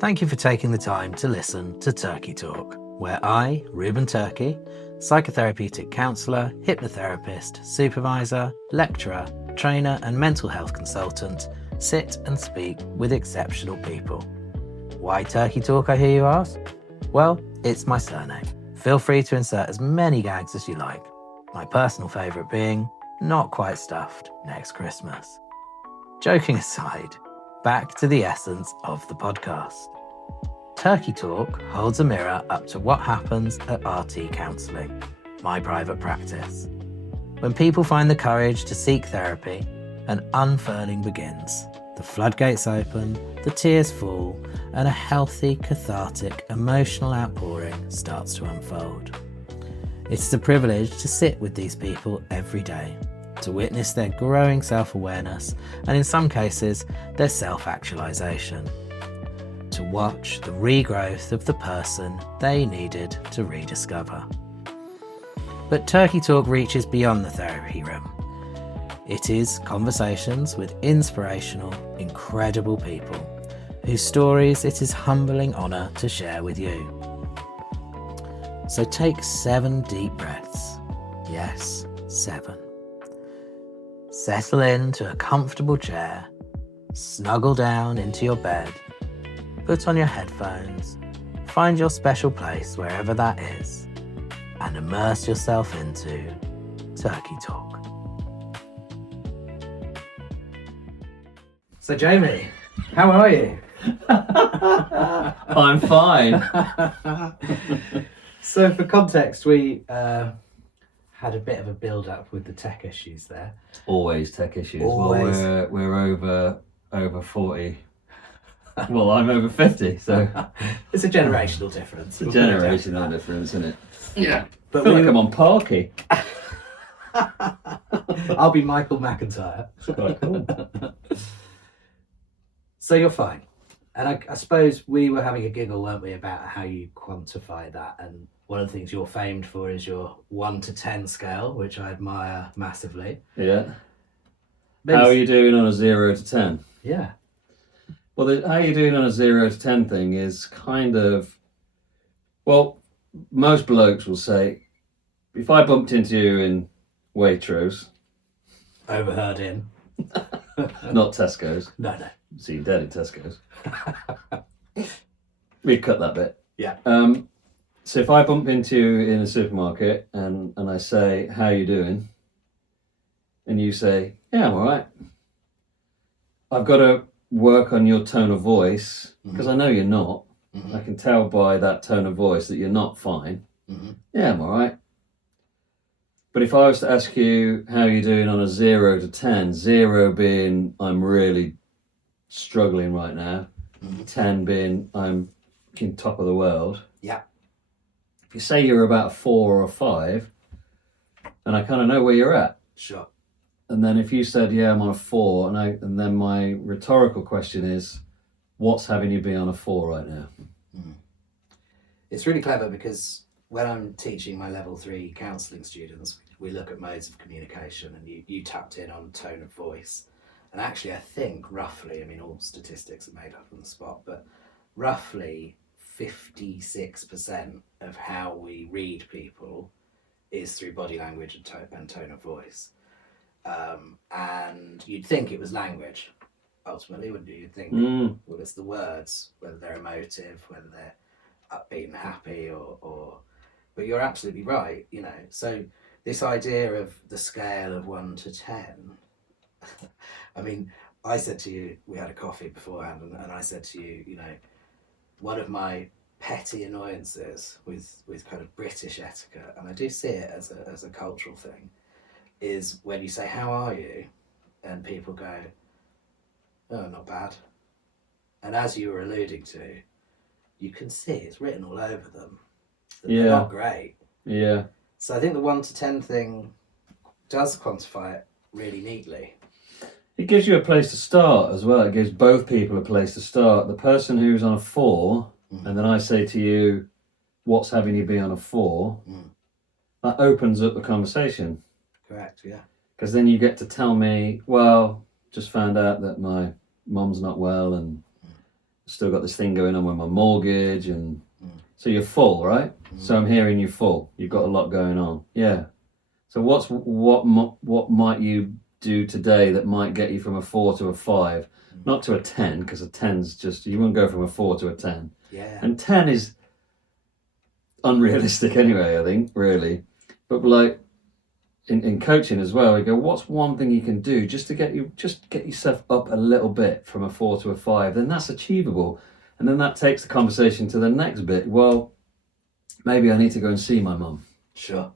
Thank you for taking the time to listen to Turkie Talk, where I, Ruben Turkie, psychotherapeutic counsellor, hypnotherapist, supervisor, lecturer, trainer and mental health consultant, sit and speak with exceptional people. Why Turkie Talk, I hear you ask? Well, it's my surname. Feel free to insert as many gags as you like. My personal favourite being not quite stuffed next Christmas. Joking aside, back to the essence of the podcast. Turkie Talk holds a mirror up to what happens at RT Counselling, my private practice. When people find the courage to seek therapy, an unfurling begins. The floodgates open, the tears fall, and a healthy, cathartic, emotional outpouring starts to unfold. It's a privilege to sit with these people every day, to witness their growing self-awareness and in some cases, their self-actualization. To watch the regrowth of the person they needed to rediscover. But Turkie Talk reaches beyond the therapy room. It is conversations with inspirational, incredible people whose stories it is humbling honour to share with you. So take 7 deep breaths. Yes, 7. Settle into a comfortable chair, snuggle down into your bed, put on your headphones, find your special place wherever that is, and immerse yourself into Turkie Talk. So Jamie, how are you? I'm fine. So for context, we had a bit of a build-up with the tech issues there. Always tech issues. Always. Well, we're over 40. Well, I'm over 50, so It's a generational difference. it's a generational difference, isn't it? Yeah. But I feel like I'm on Parky. I'll be Michael McIntyre. It's quite cool. So you're fine. And I suppose we were having a giggle, weren't we, about how you quantify that. And one of the things you're famed for is your 1 to 10 scale, which I admire massively. Yeah. Maybe How are you doing on a 0 to 10? Yeah. Well, how you doing on a 0 to 10 thing is kind of, well, most blokes will say, if I bumped into you in Waitrose, Overheard in. not Tesco's, No. see you dead at Tesco's. We'd cut that bit. Yeah. So if I bump into you in a supermarket and I say, how you doing? And you say, yeah, I'm all right. I've got to work on your tone of voice because I know you're not. Mm-hmm. I can tell by that tone of voice that you're not fine. Mm-hmm. Yeah, I'm all right. But if I was to ask you how you're doing on a 0 to 10, 0 being I'm really struggling right now, 10 being I'm in top of the world. Yeah. If you say you're about a 4 or a 5, and I kind of know where you're at. Sure. And then if you said, yeah, I'm on a 4, and then my rhetorical question is, what's having you be on a 4 right now? It's really clever because when I'm teaching my level 3 counselling students, we look at modes of communication, and you tapped in on tone of voice. And actually, I think roughly, I mean, all statistics are made up on the spot, but roughly 56% of how we read people is through body language and tone of voice. And you'd think it was language, ultimately, wouldn't you? You'd think, well, it's the words, whether they're emotive, whether they're upbeat and happy, but you're absolutely right, you know. So this idea of the scale of 1 to 10, I mean, I said to you, we had a coffee beforehand, and I said to you, you know, one of my petty annoyances with kind of British etiquette, and I do see it as a cultural thing, is when you say, how are you? And people go, oh, not bad. And as you were alluding to, you can see it's written all over them that they're not great. Yeah. So I think the 1 to 10 thing does quantify it really neatly. It gives you a place to start as well. It gives both people a place to start. The person who's on a 4, and then I say to you, what's having you be on a 4, that opens up the conversation. Correct, yeah. Because then you get to tell me, well, just found out that my mum's not well and still got this thing going on with my mortgage, and Mm. so you're full, right? So I'm hearing you full. You've got a lot going on. Yeah. So what might you do today that might get you from a 4 to a 5, not to a 10, because a 10's just, you wouldn't go from a 4 to a 10. Yeah. And 10 is unrealistic anyway, I think, really. But like in coaching as well, we go, what's one thing you can do just to get yourself up a little bit from a 4 to a 5? Then that's achievable. And then that takes the conversation to the next bit. Well, maybe I need to go and see my mum. Sure.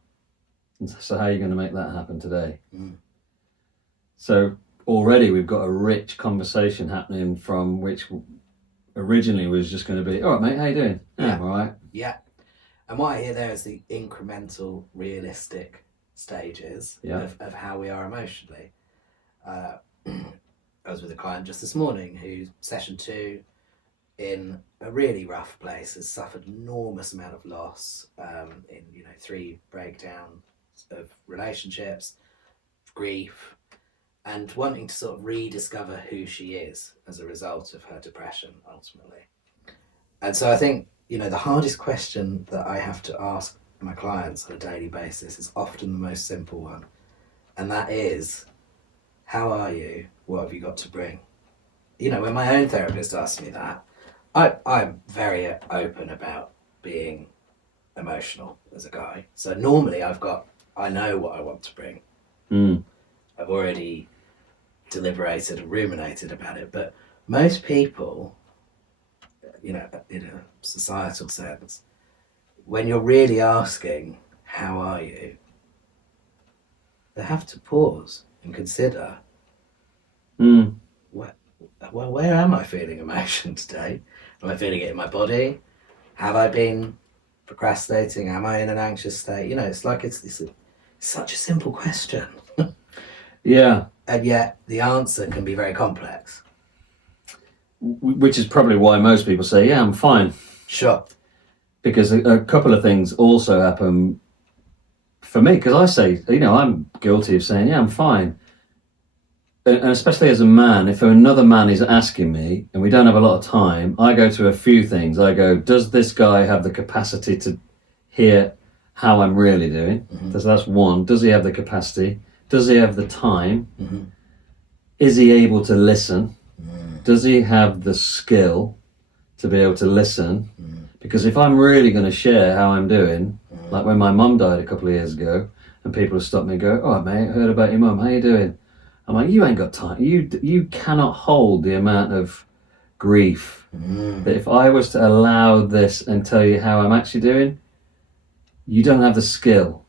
So how are you going to make that happen today? Mm. So already we've got a rich conversation happening from which originally was just going to be, all right, mate, how you doing? Yeah, I'm all right. Yeah. And what I hear there is the incremental, realistic stages of how we are emotionally. I was with a client just this morning who, session 2, in a really rough place, has suffered enormous amount of loss in 3 breakdowns of relationships, grief, and wanting to sort of rediscover who she is as a result of her depression, ultimately. And so I think, the hardest question that I have to ask my clients on a daily basis is often the most simple one. And that is, how are you? What have you got to bring? When my own therapist asks me that, I'm very open about being emotional as a guy. So normally I know what I want to bring. I've already deliberated and ruminated about it, but most people, in a societal sense, when you're really asking, how are you? They have to pause and consider, where am I feeling emotion today? Am I feeling it in my body? Have I been procrastinating? Am I in an anxious state? It's like it's such a simple question. Yeah. And yet the answer can be very complex. Which is probably why most people say, yeah, I'm fine. Sure. Because a couple of things also happen for me, because I say, I'm guilty of saying, yeah, I'm fine. And especially as a man, if another man is asking me and we don't have a lot of time, I go to a few things. I go, does this guy have the capacity to hear how I'm really doing? Mm-hmm. So that's one. Does he have the capacity? Does he have the time? Mm-hmm. Is he able to listen? Mm-hmm. Does he have the skill to be able to listen? Mm-hmm. Because if I'm really going to share how I'm doing, like when my mum died a couple of years ago, and people have stopped me and go, oh, mate, I heard about your mum. How you doing? I'm like, you ain't got time. You cannot hold the amount of grief that if I was to allow this and tell you how I'm actually doing, you don't have the skill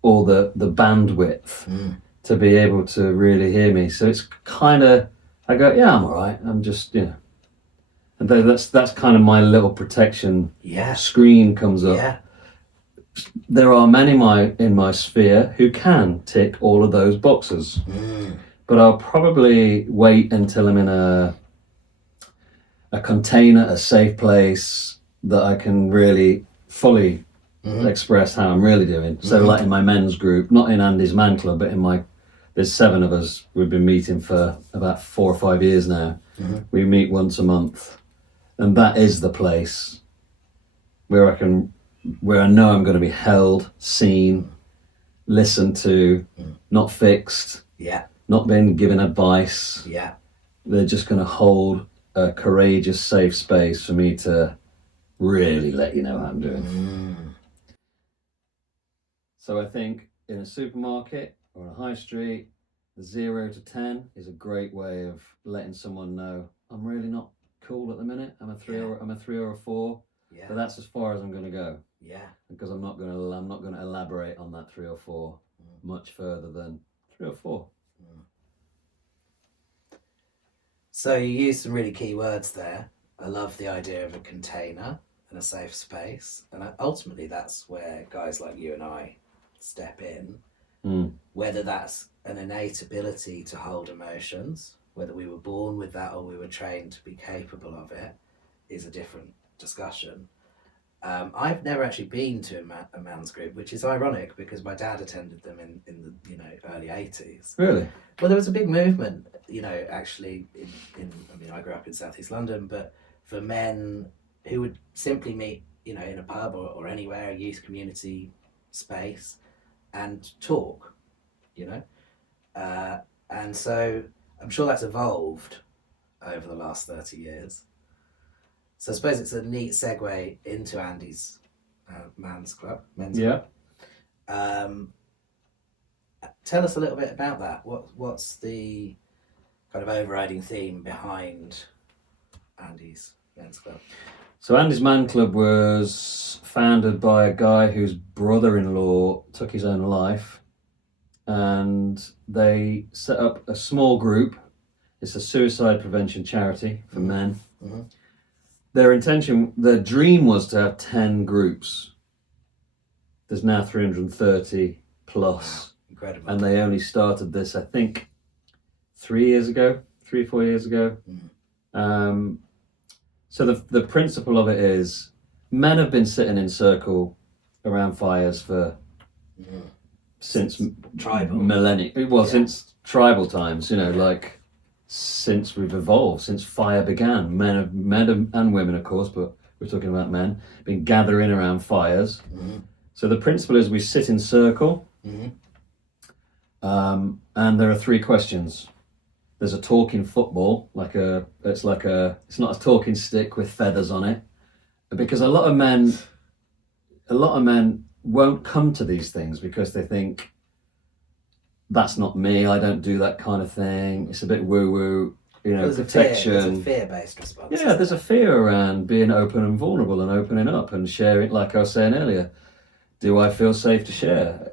or the bandwidth to be able to really hear me. So it's kind of, I go, yeah, I'm all right. I'm just, and that's kind of my little protection screen comes up. Yeah. There are many in my sphere who can tick all of those boxes, but I'll probably wait until I'm in a container, a safe place that I can really fully express how I'm really doing. So like in my men's group, not in Andy's man club, but there's 7 of us. We've been meeting for about 4 or 5 years now. We meet once a month, and that is the place where I know I'm going to be held, seen, listened to, not fixed, not being given advice. Yeah. They're just going to hold a courageous, safe space for me to really let you know how I'm doing. So I think in a supermarket or on a high street, the 0 to 10 is a great way of letting someone know I'm really not cool at the minute. I'm a 3 or a 4. Yeah. But that's as far as I'm going to go. Yeah. Because I'm not going to elaborate on that 3 or 4 much further than 3 or 4. So you used some really key words there. I love the idea of a container and a safe space, and ultimately that's where guys like you and I step in. Whether that's an innate ability to hold emotions, whether we were born with that or we were trained to be capable of it, is a different discussion. I've never actually been to a man's group, which is ironic because my dad attended them in the early 80s. Really? Well, there was a big movement, actually I grew up in Southeast London, but for men who would simply meet, in a pub or anywhere, a youth community space, and talk, and so I'm sure that's evolved over the last 30 years. So I suppose it's a neat segue into Andy's men's club. Yeah. Tell us a little bit about that. What's the kind of overriding theme behind Andy's men's club? So Andy's Man Club was founded by a guy whose brother-in-law took his own life, and they set up a small group. It's a suicide prevention charity for men. Mm-hmm. Their dream was to have 10 groups. There's now 330 plus. Wow. Incredible. And they only started this, I think, 3 or 4 years ago. Mm. So the principle of it is men have been sitting in circle around fires for since tribal millennia. Well, since tribal times, like since we've evolved, since fire began. Men and women, of course, but we're talking about men, been gathering around fires. Mm-hmm. So the principle is we sit in circle, and there are 3 questions. There's a talking football, it's not a talking stick with feathers on it, because a lot of men won't come to these things because they think, that's not me, I don't do that kind of thing, it's a bit woo-woo, protection. There's a fear-based response. Yeah, there's a fear around being open and vulnerable and opening up and sharing, like I was saying earlier. Do I feel safe to share,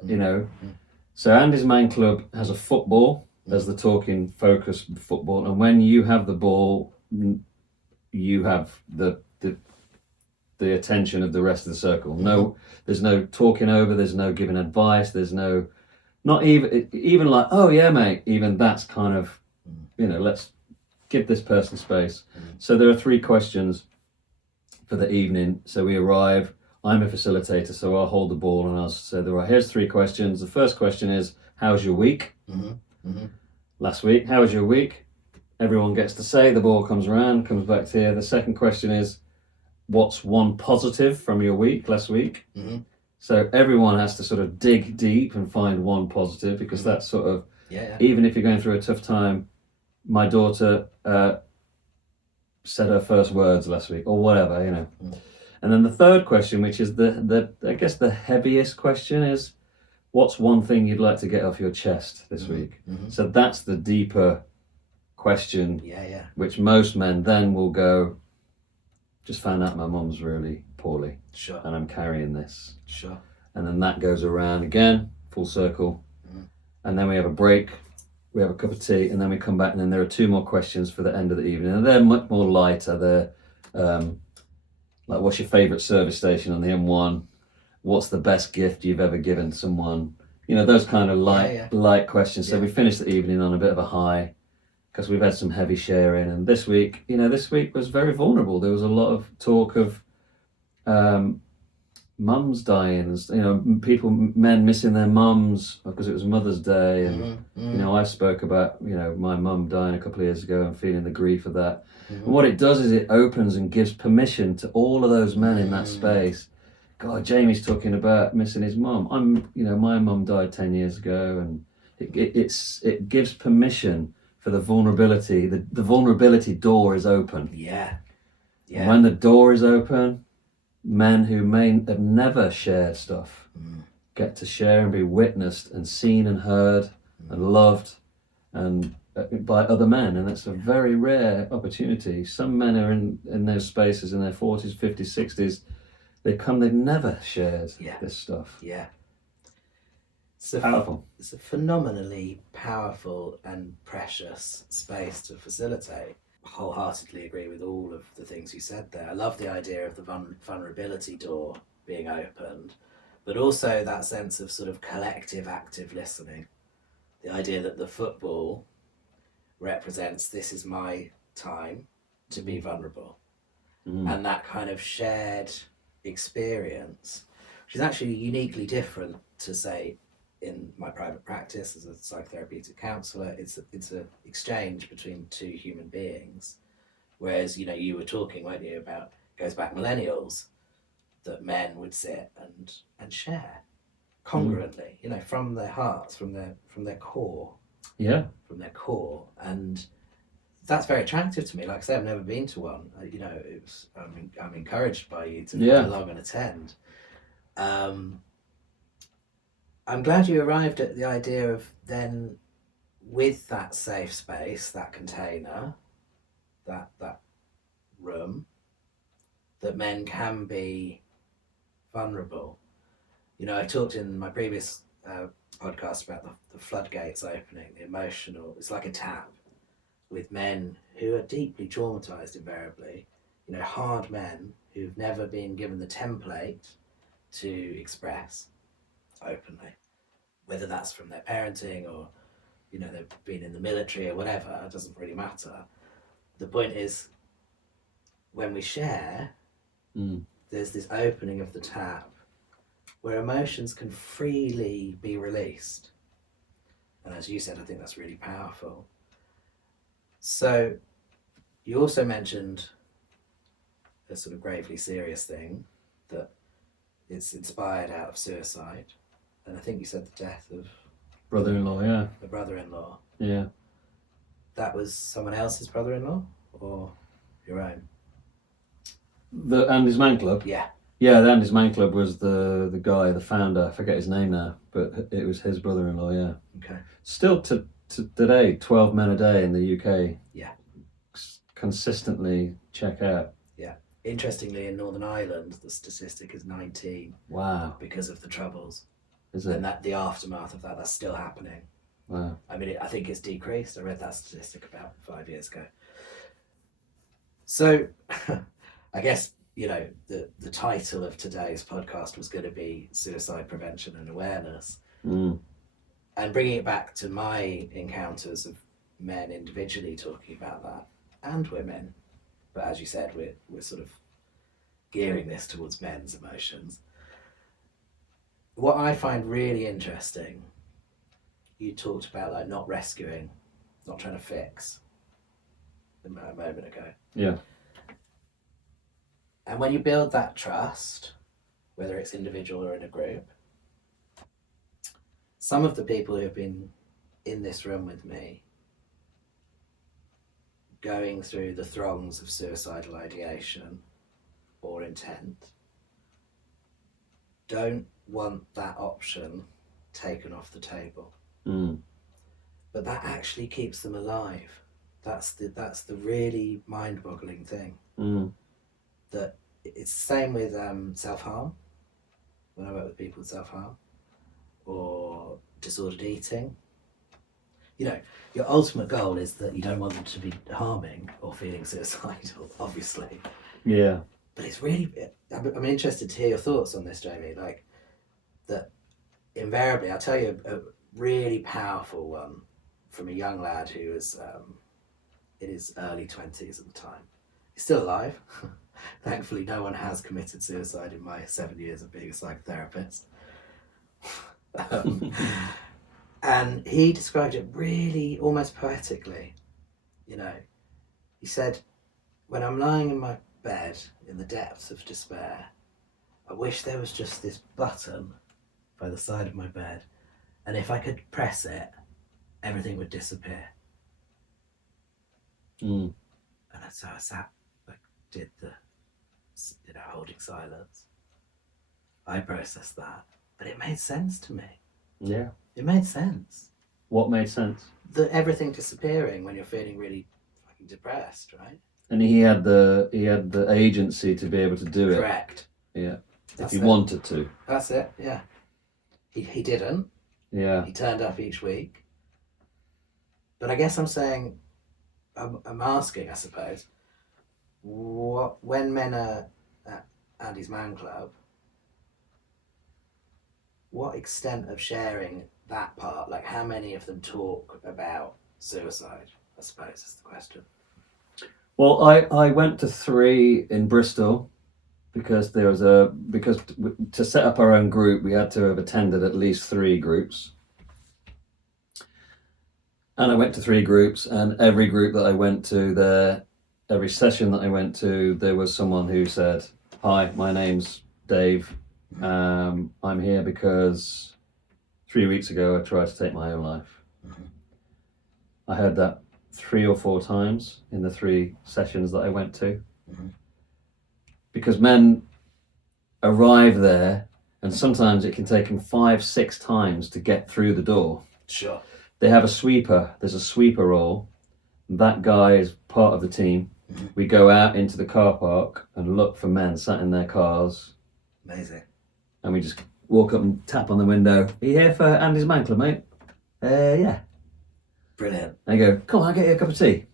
So Andy's Man Club has a football as the talking focus football, and when you have the ball, you have the attention of the rest of the circle. No, there's no talking over, there's no giving advice, there's no, not even like, oh yeah mate, even that's kind of, let's give this person space. So there are 3 questions for the evening. So we arrive, I'm a facilitator, so I'll hold the ball and I'll say, here's 3 questions. The first question is, how's your week? Last week, how was your week? Everyone gets to say, the ball comes around, comes back to here. The second question is, what's one positive from your week last week? So everyone has to sort of dig deep and find one positive, because that's sort of, even if you're going through a tough time, my daughter said her first words last week, or whatever, And then the third question, which is I guess the heaviest question, is, what's one thing you'd like to get off your chest this week? So that's the deeper question, which most men then will go, just found out my mum's really poorly, and I'm carrying this. And then that goes around again, full circle, and then we have a break, we have a cup of tea, and then we come back, and then there are 2 more questions for the end of the evening, and they're much more lighter. They're like, what's your favourite service station on the M1? What's the best gift you've ever given someone? Those kind of light questions. So we finish the evening on a bit of a high, because we've had some heavy sharing. And this week was very vulnerable. There was a lot of talk of mums dying, and men missing their mums because it was Mother's Day. And I spoke about my mum dying a couple of years ago and feeling the grief of that. And what it does is it opens and gives permission to all of those men in that space. God, Jamie's talking about missing his mum. My mum died 10 years ago, and it gives permission for the vulnerability. The vulnerability door is open. And when the door is open, men who may have never shared stuff get to share and be witnessed and seen and heard and loved and by other men, and it's a very rare opportunity. Some men are in those spaces in their 40s, 50s, 60s. They've never shared this stuff. It's powerful. It's a phenomenally powerful and precious space to facilitate. Wholeheartedly agree with all of the things you said there. I love the idea of the vulnerability door being opened, but also that sense of sort of collective active listening. The idea that the football represents, this is my time to be vulnerable. And that kind of shared experience, which is actually uniquely different to, say, in my private practice as a psychotherapeutic counsellor. It's a exchange between two human beings. Whereas, you were talking, weren't you, about, goes back millennials, that men would sit and share congruently, from their hearts, from their core. Yeah. From their core. And that's very attractive to me. Like I say, I've never been to one. I'm encouraged by you to come along and attend. I'm glad you arrived at the idea of then, with that safe space, that container, that room, that men can be vulnerable. I talked in my previous podcast about the floodgates opening, the emotional. It's like a tap with men who are deeply traumatized, invariably. Hard men who've never been given the template to express openly, whether that's from their parenting or they've been in the military or whatever. It doesn't really matter. The point is, when we share, there's this opening of the tap where emotions can freely be released. And as you said, I think that's really powerful. So you also mentioned a sort of gravely serious thing, that it's inspired out of suicide. And I think you said the death of brother-in-law, yeah. The brother-in-law. Yeah. That was someone else's brother-in-law or your own? The Andy's Man Club? Yeah. Yeah, the Andy's Man Club was the guy, the founder, I forget his name now, but it was his brother-in-law, yeah. Okay. Still to today, 12 men a day in the UK. Yeah. Consistently check out. Yeah. Interestingly, in Northern Ireland, the statistic is 19. Wow. Because of the Troubles. Is it? And that the aftermath of that's still happening. Wow. I mean, I think it's decreased. I read that statistic about 5 years ago. So, I guess, the title of today's podcast was going to be Suicide Prevention and Awareness. And bringing it back to my encounters of men individually talking about that, and women. But as you said, we're sort of gearing this towards men's emotions. What I find really interesting, you talked about like not rescuing, not trying to fix a moment ago. Yeah. And when you build that trust, whether it's individual or in a group, some of the people who have been in this room with me, going through the throngs of suicidal ideation or intent, don't want that option taken off the table. But that actually keeps them alive. That's the really mind-boggling thing. That it's the same with self-harm. When I work with people with self-harm or disordered eating, your ultimate goal is that you don't want them to be harming or feeling suicidal, obviously. Yeah. But it's really, I'm interested to hear your thoughts on this, Jamie. Like, that invariably, I'll tell you a really powerful one from a young lad who was in his early 20s at the time. He's still alive. Thankfully, no one has committed suicide in my 7 years of being a psychotherapist. And he described it really almost poetically. He said, when I'm lying in my bed in the depths of despair, I wish there was just this button by the side of my bed, and if I could press it, everything would disappear. And so I sat, did the, holding silence. I processed that, but it made sense to me. Yeah. It made sense. What made sense? Everything disappearing when you're feeling really fucking depressed, right? And he had the agency to be able to do it. Correct. Yeah. That's if he it. wanted to. That's it, yeah. He didn't. Yeah. He turned up each week. But I guess I'm saying, I'm asking, I suppose, when men are at Andy's Man Club, what extent of sharing that part, like how many of them talk about suicide, I suppose is the question. Well, I went to 3 in Bristol because to set up our own group, we had to have attended at least 3 groups. And I went to 3 groups, and every group that I went to every session that I went to, there was someone who said, "Hi, my name's Dave. I'm here because 3 weeks ago I tried to take my own life." I heard that 3 or 4 times in the 3 sessions that I went to. Because men arrive there, and sometimes it can take them 5-6 times to get through the door. Sure. They have a sweeper. There's a sweeper role. That guy is part of the team. We go out into the car park and look for men sat in their cars. Amazing. And we just walk up and tap on the window. "Are you here for Andy's Man Club, mate?" Yeah. Brilliant. And I go, "Come on, I'll get you a cup of tea."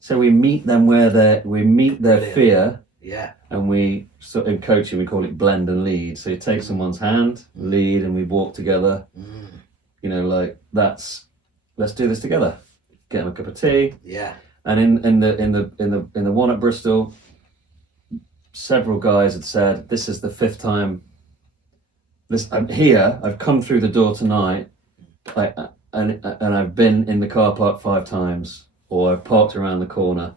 So we meet them where their Brilliant. fear. Yeah. And we, so in coaching, we call it blend and lead. So you take someone's hand, lead, and we walk together. You know, like let's do this together. Get them a cup of tea. Yeah. And in the one at Bristol, several guys had said, "This is the 5th time. I'm here. I've come through the door tonight, and I've been in the car park 5 times, or I've parked around the corner,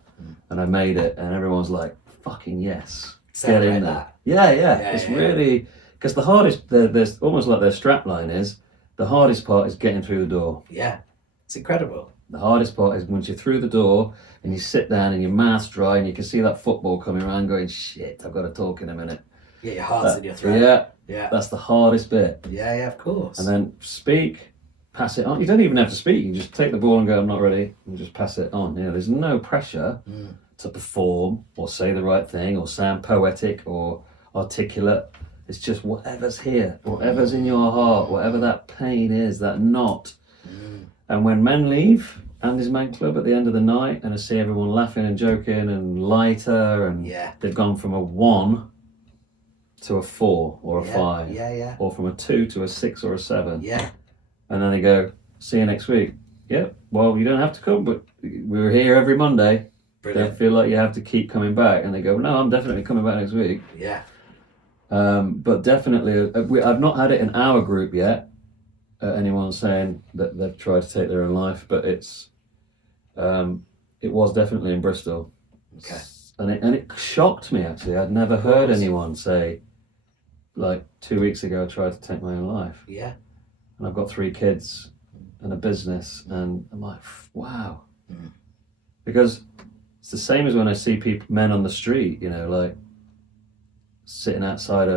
and I made it." And everyone's like, "Fucking yes, get in there." Yeah. It's really, because the hardest, there's almost like their strap line is, the hardest part is getting through the door. Yeah. It's incredible. The hardest part is once you're through the door and you sit down and your mouth's dry and you can see that football coming around going, "Shit, I've got to talk in a minute." Yeah, your heart's in your throat. Yeah. That's the hardest bit. Yeah, of course. And then speak, pass it on. You don't even have to speak. You just take the ball and go, "I'm not ready," and just pass it on. You know, there's no pressure to perform or say the right thing or sound poetic or articulate. It's just whatever's here, whatever's in your heart, whatever that pain is, that knot. And when men leave Andy's Man Club at the end of the night and I see everyone laughing and joking and lighter, and they've gone from a 1 to a 4 or a 5, or from a 2 to a 6 or a 7. Yeah. And then they go, "See you next week." "Yep, well, you don't have to come, but we're here every Monday." Brilliant. They feel like you have to keep coming back, and they go, "No, I'm definitely coming back next week." Yeah. But definitely, I've not had it in our group yet. Anyone saying that they've tried to take their own life, but it was definitely in Bristol. Okay. And it shocked me, actually. I'd never heard anyone say, like, 2 weeks ago I tried to take my own life. Yeah. And I've got 3 kids and a business, and I'm like, wow. Because it's the same as when I see men on the street, you know, like sitting outside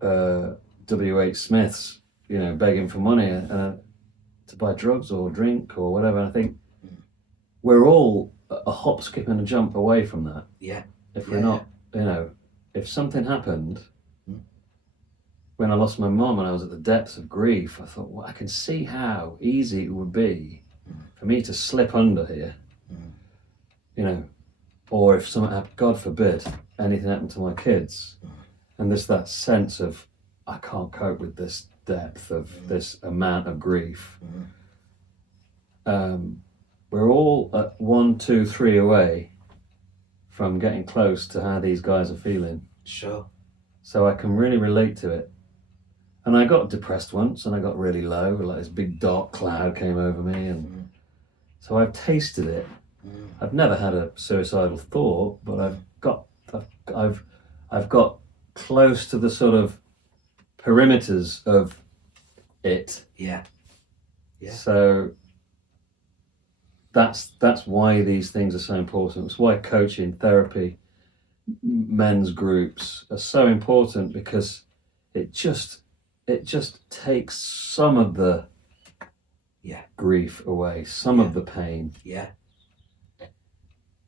a WH Smith's, you know, begging for money to buy drugs or drink or whatever. And I think we're all a hop, skip and a jump away from that. Yeah. If we're not, you know, if something happened, when I lost my mum and I was at the depths of grief, I thought, well, I can see how easy it would be for me to slip under here, you know, or if something happened, God forbid, anything happened to my kids, and there's that sense of, I can't cope with this depth of this amount of grief. We're all at 1, 2, 3 away from getting close to how these guys are feeling. Sure. So I can really relate to it. And I got depressed once, and I got really low, like this big dark cloud came over me, and so I've tasted it. I've never had a suicidal thought, but I've got close to the sort of perimeters of it. Yeah. So that's why these things are so important. It's why coaching, therapy, men's groups are so important, because it just takes some of the grief away, some of the pain. Yeah.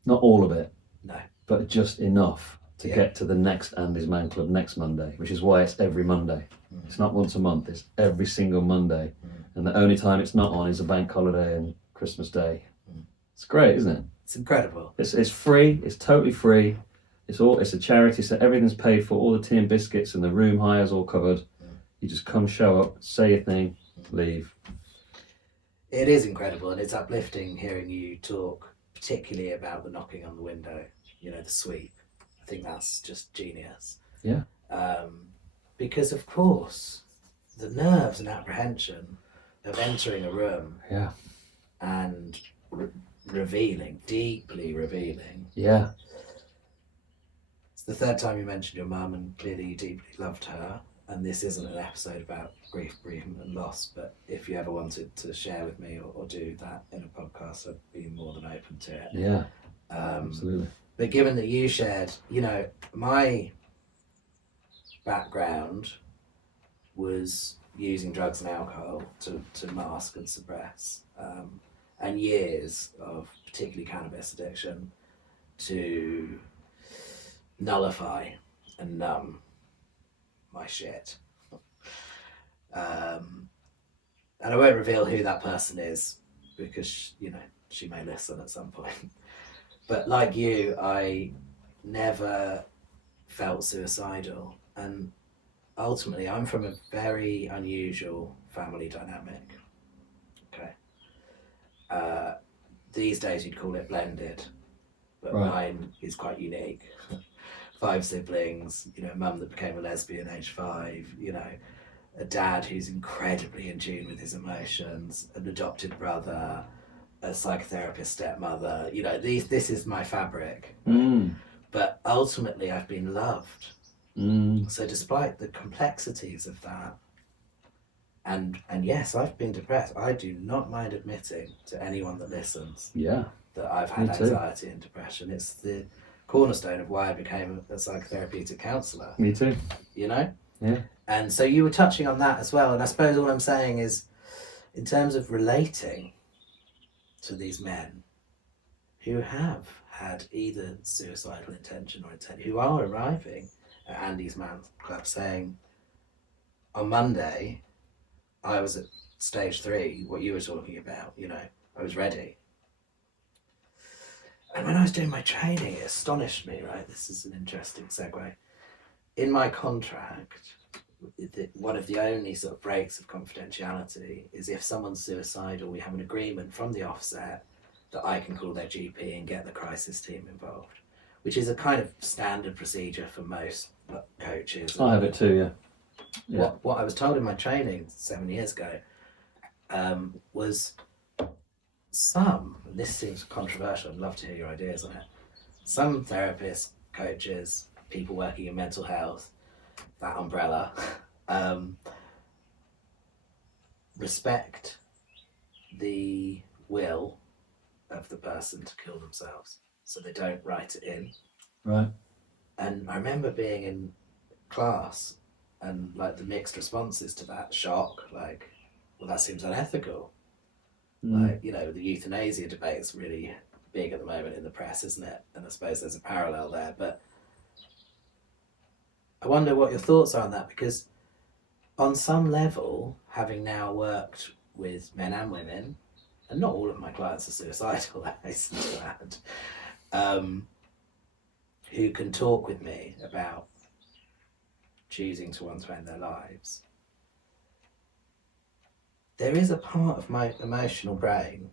Not all of it. No. But just enough to get to the next Andy's Man Club next Monday, which is why it's every Monday. It's not once a month, it's every single Monday. And the only time it's not on is a bank holiday and Christmas Day. It's great, isn't it? It's incredible. It's free, it's totally free. It's a charity, so everything's paid for, all the tea and biscuits and the room hire's all covered. You just come, show up, say your thing, leave. It is incredible, and it's uplifting hearing you talk, particularly about the knocking on the window, you know, the sweep. I think that's just genius. Yeah. Because of course, the nerves and apprehension of entering a room Yeah. and revealing, deeply revealing. Yeah. It's the third time you mentioned your mum, and clearly you deeply loved her. And this isn't an episode about grief, bereavement, and loss, but if you ever wanted to share with me or do that in a podcast, I'd be more than open to it. Yeah. Absolutely. But given that you shared, you know, my background was using drugs and alcohol to mask and suppress, and years of particularly cannabis addiction to nullify and numb my shit. And I won't reveal who that person is because, you know, she may listen at some point. But like you, I never felt suicidal, and ultimately I'm from a very unusual family dynamic. Okay. These days you'd call it blended, but mine is quite unique. 5 siblings, you know, a mum that became a lesbian age 5, you know, a dad who's incredibly in tune with his emotions, an adopted brother, a psychotherapist stepmother, you know, this is my fabric. But ultimately I've been loved. So despite the complexities of that, and yes, I've been depressed. I do not mind admitting to anyone that listens that I've had anxiety and depression. It's the cornerstone of why I became a psychotherapeutic counsellor. Me too. You know? Yeah. And so you were touching on that as well. And I suppose all I'm saying is, in terms of relating to these men who have had either suicidal intention or intent, who are arriving at Andy's Man Club saying, on Monday, I was at stage 3, what you were talking about, you know, I was ready. And when I was doing my training, it astonished me, right? This is an interesting segue. In my contract, one of the only sort of breaks of confidentiality is if someone's suicidal, we have an agreement from the offset that I can call their GP and get the crisis team involved, which is a kind of standard procedure for most coaches. I have it too, yeah. What I was told in my training 7 years ago was and this seems controversial, I'd love to hear your ideas on it, some therapists, coaches, people working in mental health, that umbrella, respect the will of the person to kill themselves, so they don't write it in. Right. And I remember being in class and like the mixed responses to that, shock, like, well, that seems unethical. Like, you know, the euthanasia debate's really big at the moment in the press, isn't it? And I suppose there's a parallel there, but I wonder what your thoughts are on that, because on some level, having now worked with men and women, and not all of my clients are suicidal, I hasten to add, who can talk with me about choosing to want to end their lives, there is a part of my emotional brain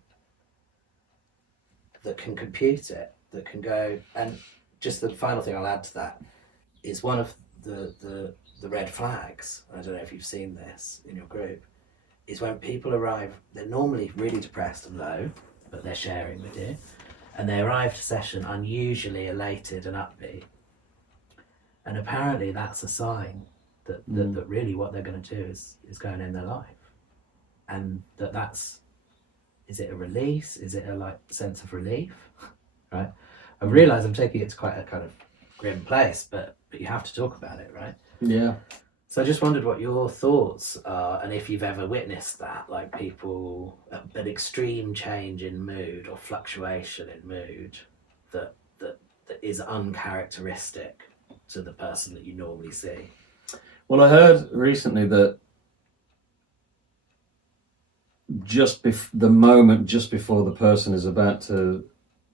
that can compute it, that can go, and just the final thing I'll add to that is one of the red flags, I don't know if you've seen this in your group, is when people arrive, they're normally really depressed and low, but they're sharing with you, and they arrive to session unusually elated and upbeat. And apparently that's a sign that really what they're going to do is go and end their life. And is it a release? Is it a like sense of relief? Right? I realise I'm taking it to quite a kind of grim place, but you have to talk about it, right? Yeah. So I just wondered what your thoughts are, and if you've ever witnessed that, like people, an extreme change in mood or fluctuation in mood that is uncharacteristic to the person that you normally see. Well, I heard recently that the moment just before the person is about to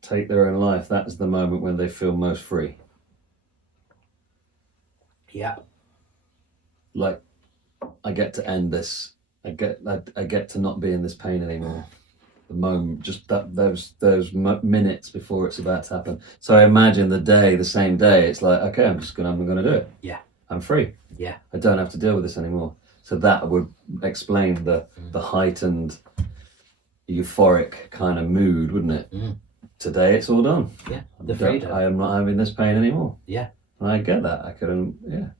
take their own life, that is the moment when they feel most free. Yeah. Like, I get to end this. I get to not be in this pain anymore. the moment, just those minutes before it's about to happen. So I imagine the same day, it's like, okay, I'm gonna do it. Yeah. I'm free. Yeah. I don't have to deal with this anymore. So that would explain the heightened, euphoric kind of mood, wouldn't it? Today it's all done. Yeah. The freedom. I am not having this pain anymore. Yeah. And I get that. I couldn't. Yeah.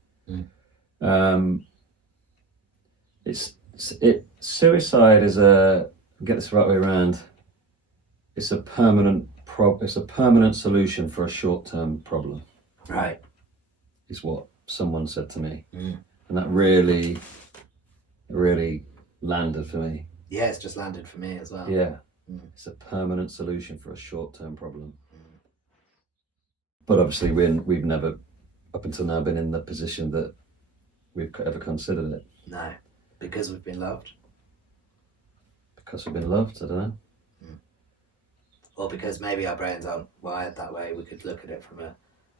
Suicide is get this the right way around. It's a permanent solution for a short-term problem. Right. Is what someone said to me, and that really landed for me. Yeah, it's just landed for me as well. Yeah. It's a permanent solution for a short-term problem. But obviously, we've never, up until now, been in the position that we've ever considered it. No, because we've been loved. Because we've been loved, I don't know. Or because maybe our brains aren't wired that way. We could look at it from a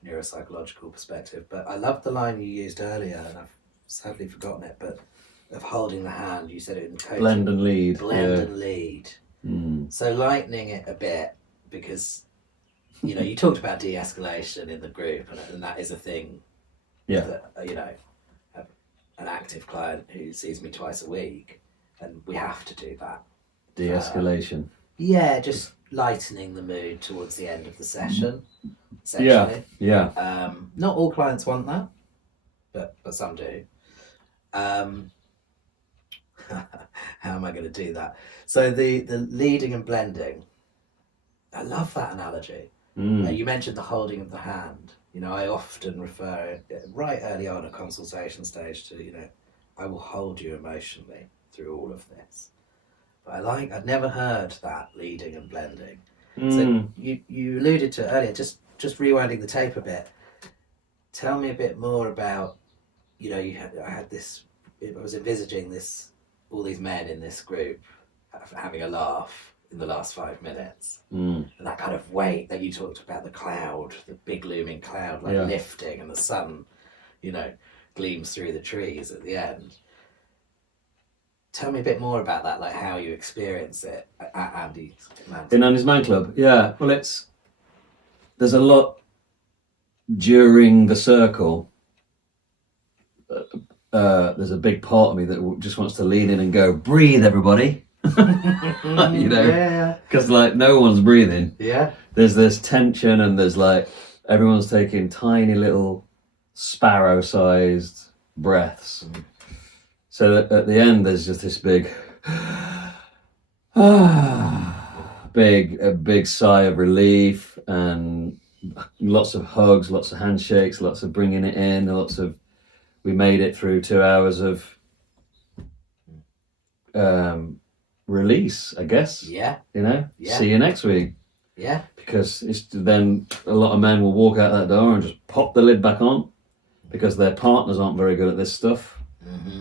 neuropsychological perspective. But I loved the line you used earlier, and I've sadly forgotten it, but of holding the hand, you said it in coaching. Blend and lead. And lead. So lightening it a bit, because you talked about de-escalation in the group, and that is a thing. Yeah. That, an active client who sees me twice a week, and we have to do that. De-escalation. Just lightening the mood towards the end of the session. Essentially. Yeah. Not all clients want that, but some do. How am I going to do that? So the leading and blending, I love that analogy. You mentioned the holding of the hand. I often refer right early on a consultation stage to, I will hold you emotionally through all of this. But I'd never heard that leading and blending. So you alluded to it earlier, just rewinding the tape a bit. Tell me a bit more about, I was envisaging all these men in this group having a laugh in the last 5 minutes. And that kind of weight that you talked about, the cloud, the big looming cloud, lifting, and the sun, gleams through the trees at the end. Tell me a bit more about that, like how you experience it at Andy's Man Club. In Andy's Man Club, yeah. Well, there's a lot during the circle. There's a big part of me that just wants to lean in and go, breathe, everybody. Because no one's breathing. Yeah. There's this tension, and there's everyone's taking tiny little sparrow-sized breaths. So at the end, there's just this big sigh of relief, and lots of hugs, lots of handshakes, lots of bringing it in, we made it through 2 hours of release, I guess. Yeah. See you next week. Yeah. Because then a lot of men will walk out that door and just pop the lid back on, because their partners aren't very good at this stuff.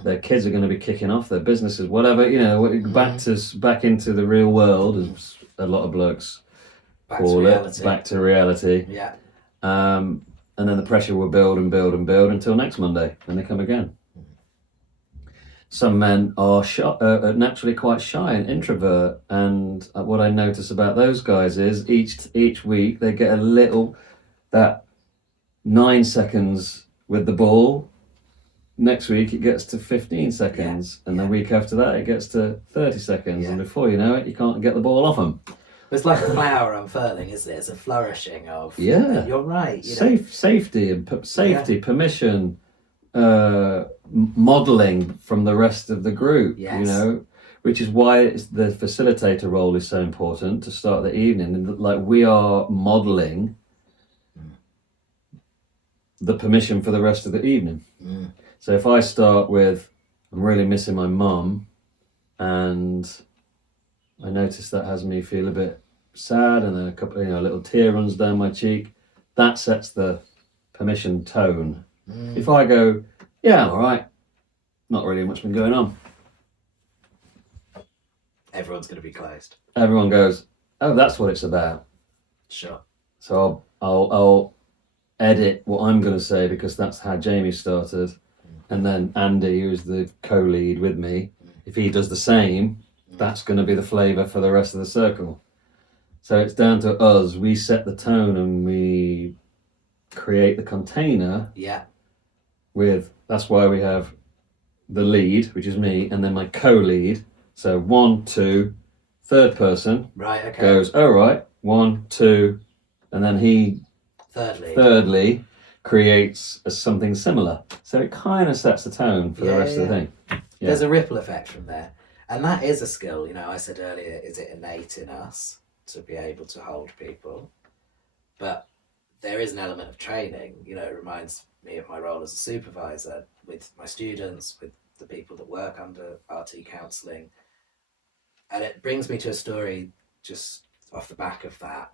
Their kids are going to be kicking off, their businesses, whatever, back into the real world, as a lot of blokes call it, back to reality. Yeah. And then the pressure will build and build and build until next Monday, when they come again. Some men are naturally quite shy and introvert, and what I notice about those guys is each week they get that 9 seconds with the ball. Next week it gets to 15 seconds, and the week after that it gets to 30 seconds, and before you know it, you can't get the ball off them. It's like a flower unfurling, isn't it? It's a flourishing of... Yeah. You're right. Safety, permission, modelling from the rest of the group, which is why the facilitator role is so important to start the evening. And we are modelling the permission for the rest of the evening. So if I start with, I'm really missing my mum, and I notice that has me feel a bit sad, and then a couple, a little tear runs down my cheek, that sets the permission tone. If I go, yeah, all right, not really much been going on, everyone's going to be closed. Everyone goes, oh, that's what it's about. Sure. So I'll edit what I'm going to say, because that's how Jamie started. And then Andy, who's the co-lead with me, if he does the same, that's going to be the flavour for the rest of the circle. So it's down to us. We set the tone and we create the container. Yeah. That's why we have the lead, which is me, and then my co-lead. So 1, 2, third person Right, okay. goes, all right, 1, 2, and then he thirdly creates something similar. So it kind of sets the tone for the rest of the thing. Yeah. There's a ripple effect from there. And that is a skill. You know, I said earlier, is it innate in us to be able to hold people? But there is an element of training. You know, it reminds me of my role as a supervisor with my students, with the people that work under RT counselling. And it brings me to a story just off the back of that,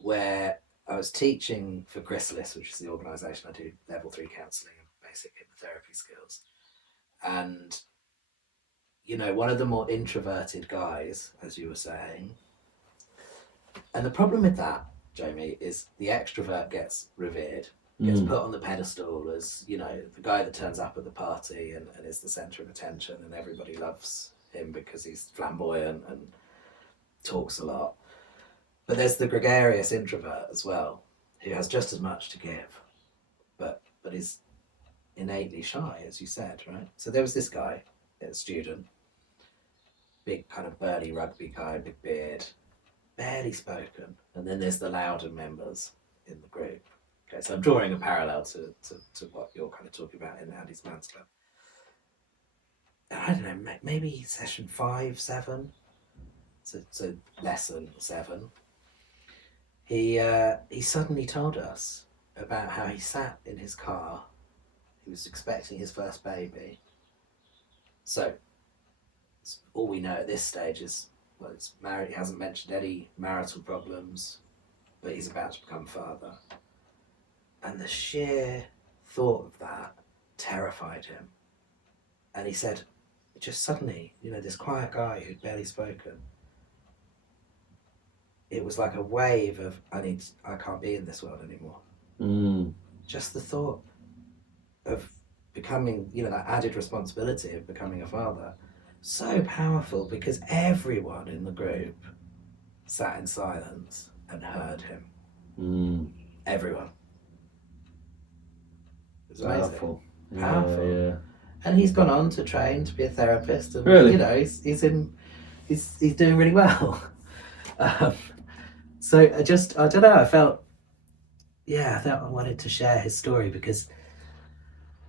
where I was teaching for Chrysalis, which is the organisation I do level 3 counselling and basic hypnotherapy skills. And, you know, one of the more introverted guys, as you were saying, and the problem with that, Jamie, is the extrovert gets revered, gets put on the pedestal as, you know, the guy that turns up at the party and is the centre of attention, and everybody loves him because he's flamboyant and talks a lot. But there's the gregarious introvert as well, who has just as much to give, but is innately shy, as you said, right? So there was this guy, a student, big kind of burly rugby guy, big beard, barely spoken. And then there's the louder members in the group. Okay, so I'm drawing a parallel to what you're kind of talking about in Andy's Man's Club. I don't know, maybe session 5, 7, so lesson 7. He suddenly told us about how he sat in his car. He was expecting his first baby. So all we know at this stage is, well, it's married. He hasn't mentioned any marital problems, but he's about to become father. And the sheer thought of that terrified him. And he said, just suddenly, you know, this quiet guy who'd barely spoken, it was like a wave of, I can't be in this world anymore. Just the thought of becoming, you know, that added responsibility of becoming a father, so powerful, because everyone in the group sat in silence and heard him. Everyone. It was amazing. Powerful. Yeah. And he's gone on to train to be a therapist, and really? You know, he's doing really well. So I don't know, I felt I wanted to share his story, because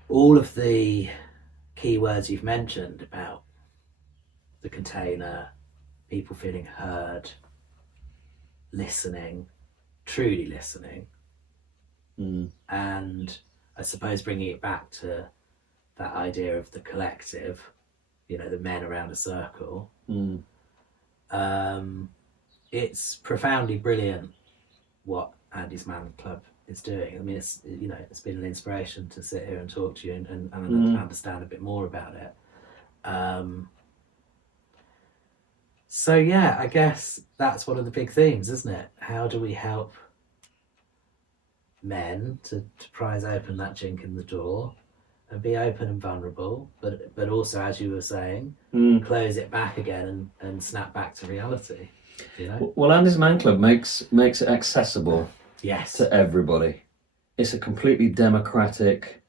all of the key words you've mentioned about the container, people feeling heard, listening, truly listening, and I suppose bringing it back to that idea of the collective, you know, the men around a circle. It's profoundly brilliant what Andy's Man Club is doing. I mean, it's, you know, it's been an inspiration to sit here and talk to you and understand a bit more about it. So yeah, I guess that's one of the big themes, isn't it? How do we help men to prise open that chink in the door and be open and vulnerable, but also, as you were saying, close it back again and snap back to reality. You know? Well, Andy's Man Club makes it accessible to everybody. It's a completely democratic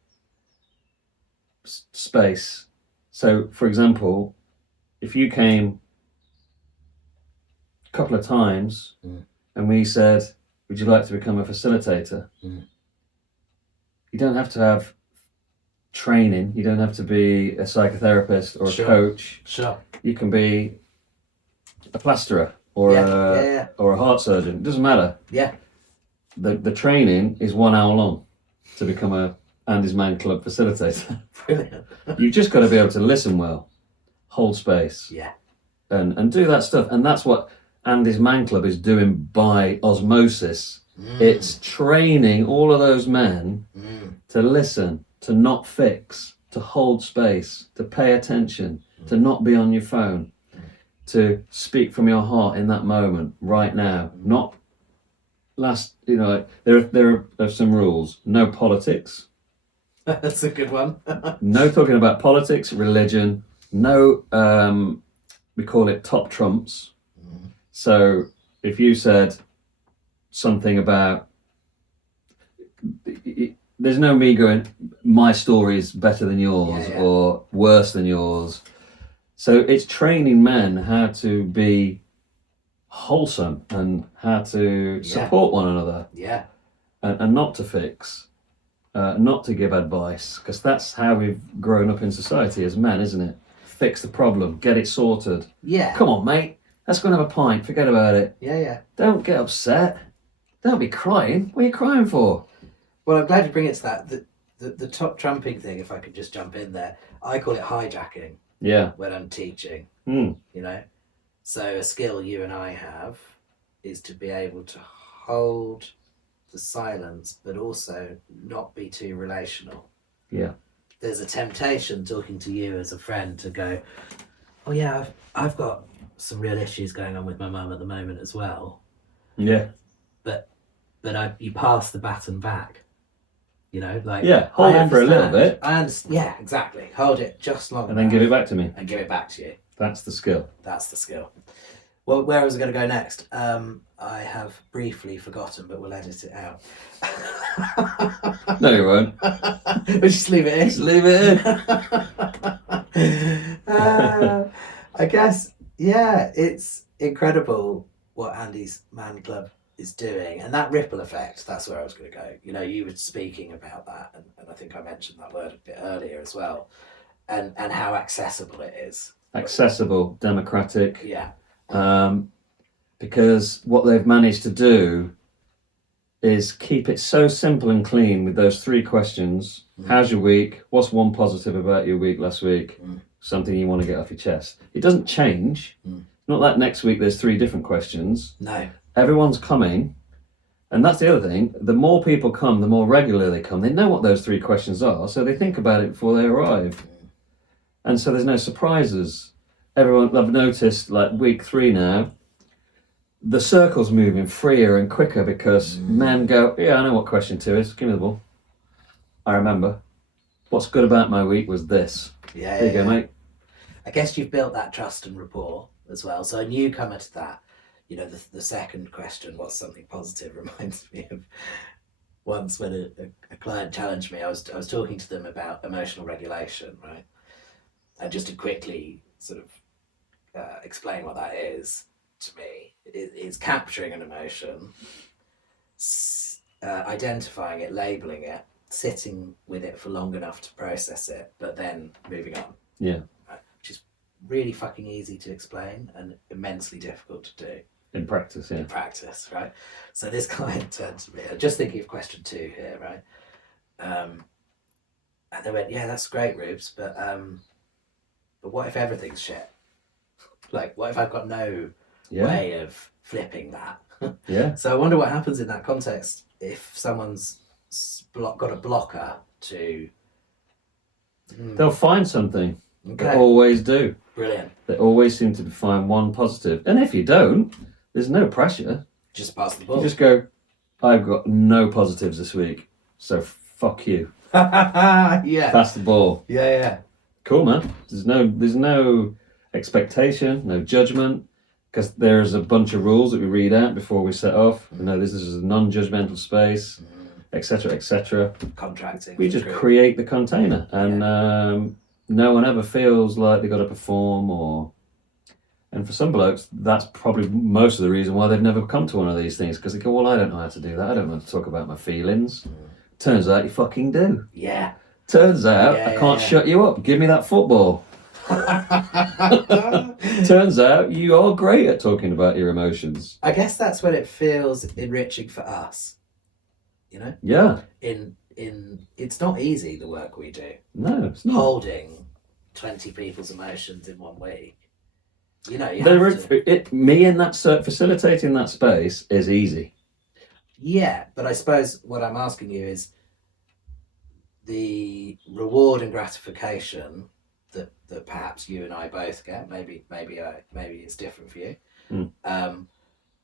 space. So, for example, if you came a couple of times and we said, would you like to become a facilitator? You don't have to have training. You don't have to be a psychotherapist or a coach. Sure. You can be a plasterer or a heart surgeon. It doesn't matter. Yeah. The training is 1 hour long to become a Andy's Man Club facilitator. Brilliant. You've just got to be able to listen well, hold space, and do that stuff. And that's what Andy's Man Club is doing by osmosis. It's training all of those men to listen, to not fix, to hold space, to pay attention, to not be on your phone, to speak from your heart in that moment, right now. Not last, you know, there are some rules. No politics. That's a good one. No talking about politics, religion, no, we call it top trumps. So if you said something about, there's no me going, my story is better than yours or worse than yours. So it's training men how to be wholesome and how to support one another. Yeah. And not to fix, not to give advice, because that's how we've grown up in society as men, isn't it? Fix the problem, get it sorted. Yeah. Come on, mate. Let's go and have a pint. Forget about it. Yeah. Don't get upset. Don't be crying. What are you crying for? Well, I'm glad you bring it to that. The top trumping thing, if I could just jump in there, I call it hijacking. Yeah. When I'm teaching, Mm. you know? So a skill you and I have is to be able to hold the silence, but also not be too relational. Yeah. There's a temptation talking to you as a friend to go, oh yeah, I've got some real issues going on with my mum at the moment as well. Yeah. But you pass the baton back, you know, like hold it for a little bit. I understand. Yeah, exactly. Hold it just long and then give it back to me. and give it back to you. That's the skill. That's the skill. Well, where was I going to go next? I have briefly forgotten, but we'll edit it out. No, you won't. We'll just leave it in. Just leave it in. I guess, yeah, it's incredible what Andy's Man Club is doing, and that ripple effect, that's where I was going to go. You know, you were speaking about that, and I think I mentioned that word a bit earlier as well, and how accessible it is. Accessible, democratic. Yeah. Because what they've managed to do is keep it so simple and clean with those 3 questions. How's your week? What's one positive about your week last week? Something you want to get off your chest. It doesn't change. Not that next week there's 3 different questions. No. Everyone's coming. And that's the other thing. The more people come, the more regular they come. They know what those 3 questions are, so they think about it before they arrive. And so there's no surprises. Everyone, I've noticed, like week 3 now, the circle's moving freer and quicker because men go, yeah, I know what question 2 is. Give me the ball. I remember. What's good about my week was this. Yeah. There you go, mate. I guess you've built that trust and rapport as well. So a newcomer to that, you know, the second question, what's something positive, reminds me of once when a client challenged me. I was talking to them about emotional regulation, right? And just to quickly sort of explain what that is to me, it's capturing an emotion, identifying it, labeling it, sitting with it for long enough to process it, but then moving on. Yeah. Right? Which is really fucking easy to explain and immensely difficult to do. In practice, yeah. In practice, right? So this client turned to me, I'm just thinking of question 2 here, right? And they went, yeah, that's great, Rubes, but what if everything's shit? Like, what if I've got no way of flipping that? Yeah. So I wonder what happens in that context if someone's got a blocker to... They'll find something. Okay. They always do. Brilliant. They always seem to find one positive. And if you don't, there's no pressure. Just pass the ball. You just go, I've got no positives this week, so fuck you. Yeah. Pass the ball. Yeah. Cool, man. There's no expectation, no judgment, because there's a bunch of rules that we read out before we set off. You know, this is a non-judgmental space, etc., etc. Contracting. We just create the container, and no one ever feels like they've got to perform or... And for some blokes, that's probably most of the reason why they've never come to one of these things, because they go, well, I don't know how to do that. I don't know how to talk about my feelings. Turns out you fucking do. Yeah. Turns out I can't shut you up. Give me that football. Turns out you are great at talking about your emotions. I guess that's when it feels enriching for us. You know? Yeah. In it's not easy, the work we do. No, it's not. Holding 20 people's emotions in 1 week. You know, you have to... Me in that facilitating that space is easy. Yeah, but I suppose what I'm asking you is the reward and gratification that perhaps you and I both get. Maybe it's different for you.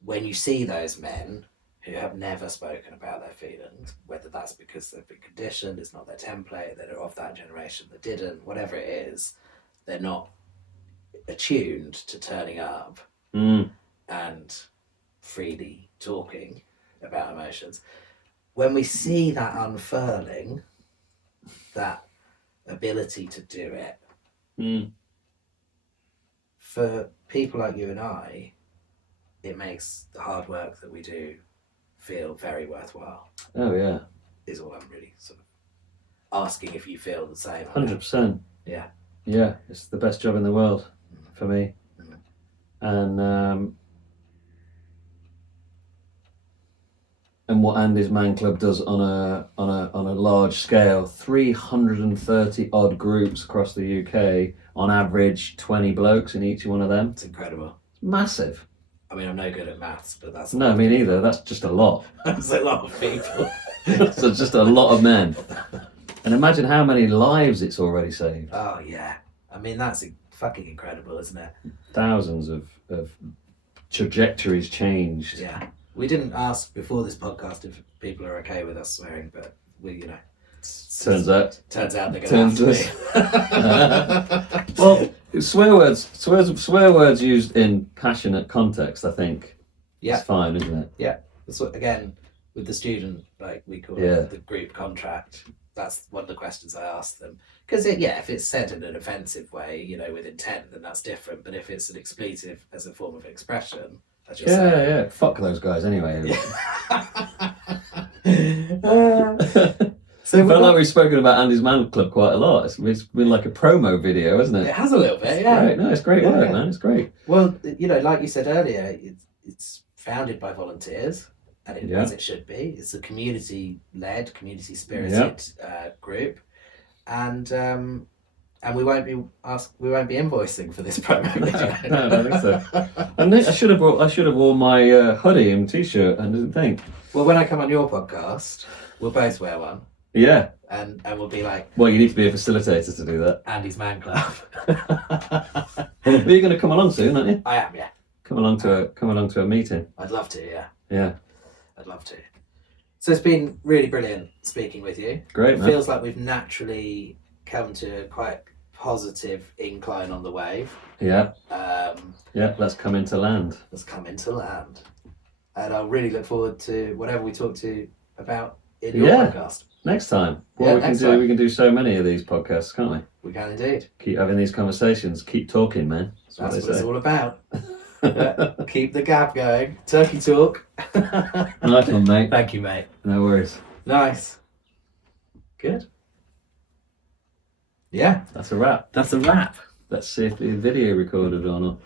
When you see those men who have never spoken about their feelings, whether that's because they've been conditioned, it's not their template, they're of that generation that didn't, whatever it is, they're not attuned to turning up Mm. and freely talking about emotions, when we see that unfurling, that ability to do it, Mm. for people like you and I, it makes the hard work that we do feel very worthwhile. Oh yeah, Is all I'm really sort of asking if you feel the same. 100%. Yeah. Yeah, it's the best job in the world for me. And what Andy's Man Club does on a large scale, 330 odd groups across the UK, on average 20 blokes in each one of them. It's incredible. It's massive. I mean, I'm no good at maths, but that's No, me neither. That's just a lot. That's a lot of people. So just a lot of men. And imagine how many lives it's already saved. Oh yeah. I mean, that's fucking incredible, isn't it? Thousands of trajectories changed. Yeah. We didn't ask before this podcast if people are okay with us swearing, but we, you know. Turns out they're going to have to be. Well, swear words used in passionate context, I think, yeah, is fine, isn't it? Yeah. That's what, again, with the student, like we call it the group contract. That's one of the questions I ask them. Because if it's said in an offensive way, you know, with intent, then that's different. But if it's an expletive as a form of expression, that's just yeah. Fuck those guys anyway. So I felt like we've spoken about Andy's Man Club quite a lot. It's been like a promo video, hasn't it? It has a little bit, yeah. Great. No, it's great work, man. It's great. Well, you know, like you said earlier, it's founded by volunteers, and as it should be. It's a community-led, community-spirited group, and we won't be invoicing for this promo video. No, I don't think so. And I should have worn my hoodie and t-shirt and didn't think. Well, when I come on your podcast, we'll both wear one. Yeah. And we'll be like, well, you need to be a facilitator to do that. Andy's Man Club. But you're going to come along soon, aren't you? I am, yeah. Come along to a meeting. I'd love to, yeah. Yeah. I'd love to. So it's been really brilliant speaking with you. Great, it man. Feels like we've naturally come to quite positive incline on the wave. Yeah. Let's come into land. And I'll really look forward to whatever we talk to about in your podcast. Next time. Well, we can do so many of these podcasts, can't we? We can indeed. Keep having these conversations. Keep talking, man. That's what it's all about. Keep the gap going. Turkey talk. Nice one, mate. Thank you, mate. No worries. Nice. Good. Yeah. That's a wrap. That's a wrap. Let's see if the video recorded or not.